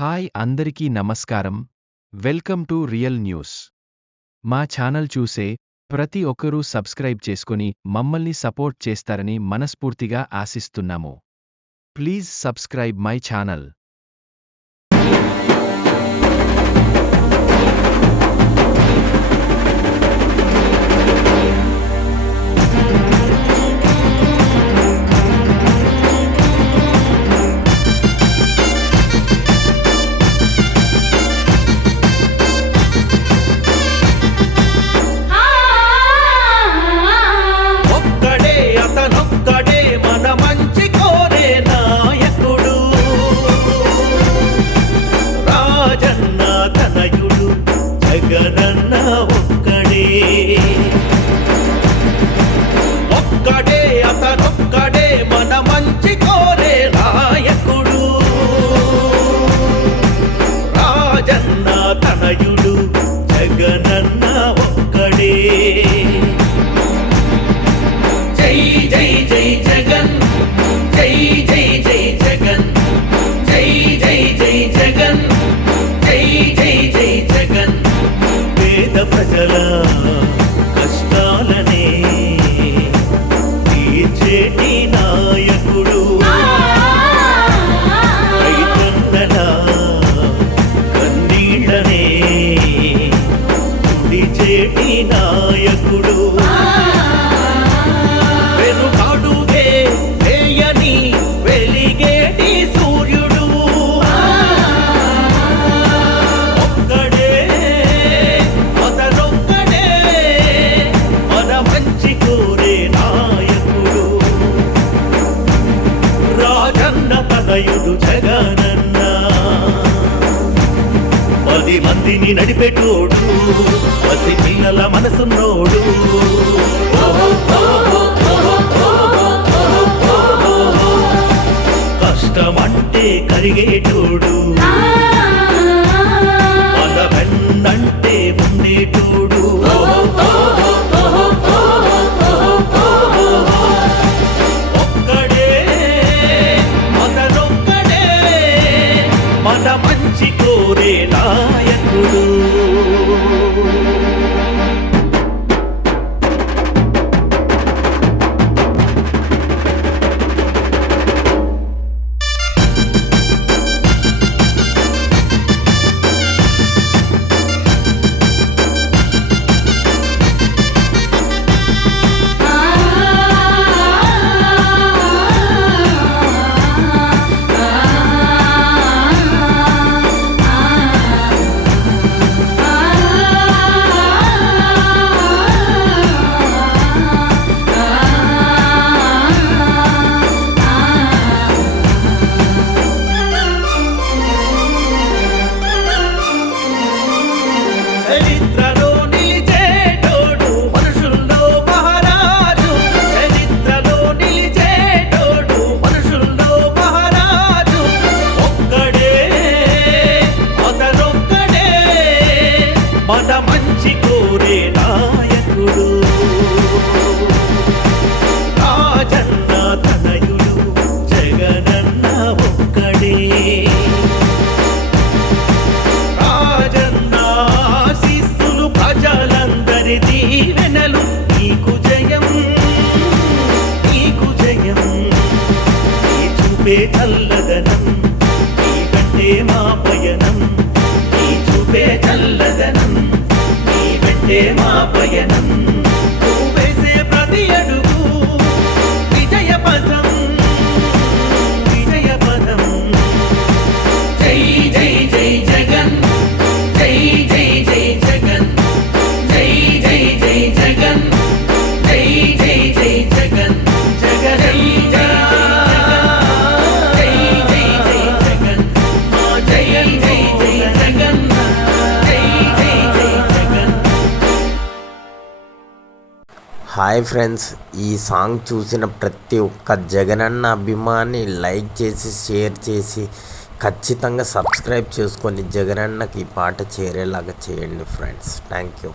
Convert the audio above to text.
Hi అందరికీ నమస్కారం. Welcome to real news. మా ఛానల్ చూసే ప్రతి ఒక్కరూ సబ్స్క్రైబ్ చేసుకొని మమ్మల్ని సపోర్ట్ చేస్తారని మనస్ఫూర్తిగా ఆశిస్తున్నాము. Please subscribe my channel. Jagananna ఒక్కడే అతనొక్కడే మన మంచి కోరే నాయకుడు. రాజన్న తనయుడు జగనన్న ఒక్కడే. జై జై జై జగన్, జై జై జై జగన్, జై జై జై జగన్, జై జై జై జగన్. పేద ప్రజల కష్టాలనే తీర్చేటి నాయకుడు. రైతన్నల కన్నీళ్ళనే తుడిచేటి నాయకుడు. వెనుకాడుగే వేయని వెలిగేటి సూర్యుడు. ఒక్కడే అతనొక్కడే మన మంచి కోరే నాయకుడు. రాజన్న తనయుడు జగనన్న 10 మందిని నడిపెట్టోడు, పసి పిల్లల మనసున్నోడు. కష్టమంటే కరిగేటోడు, మన వెన్నంటే ఉండేటోడు. ఒక్కడే అతనొక్కడే మన మంచి కోరే నాయకుడు. చరిత్రలో నిలిచేటోడు మనుషుల్లో మహారాజు. చరిత్రలో నిలిచేటోడు మనుషుల్లో మహారాజు. ఒక్కడే అతనొక్కడే మన మంచి కోరే నాయకుడు. రాజన్న తనయుడు జగనన్న ఒక్కడే. రాజన్న ఆశీస్సులు ప్రజలందరి దీవెనలు. నీకు జయం, నీకు జయం. నీ చూపే చల్లదనం, నీకంటే మా పయనం. నీ చూపే చల్లదనం, నీ వెంటే మా పయనం. నువ్వు వేసే ప్రతి అడుగు విజయ పదం, విజయ పదం. జై జై జై జగన్, జై జై జై జగన్, జై జై జై జగన్, జై జై జై జగన్, జగ జై జై జై జై జగన్, మా జై జై జై జగన్, జై జై జై జగన్. హాయ్ ఫ్రెండ్స్, ఈ సాంగ్ చూసిన ప్రతి ఒక్క జగనన్న అభిమాని లైక్ చేసి షేర్ చేసి ఖచ్చితంగా సబ్స్క్రైబ్ చేసుకొని జగనన్నకి ఈ పాట చేరేలాగా చేయండి ఫ్రెండ్స్. Thank you.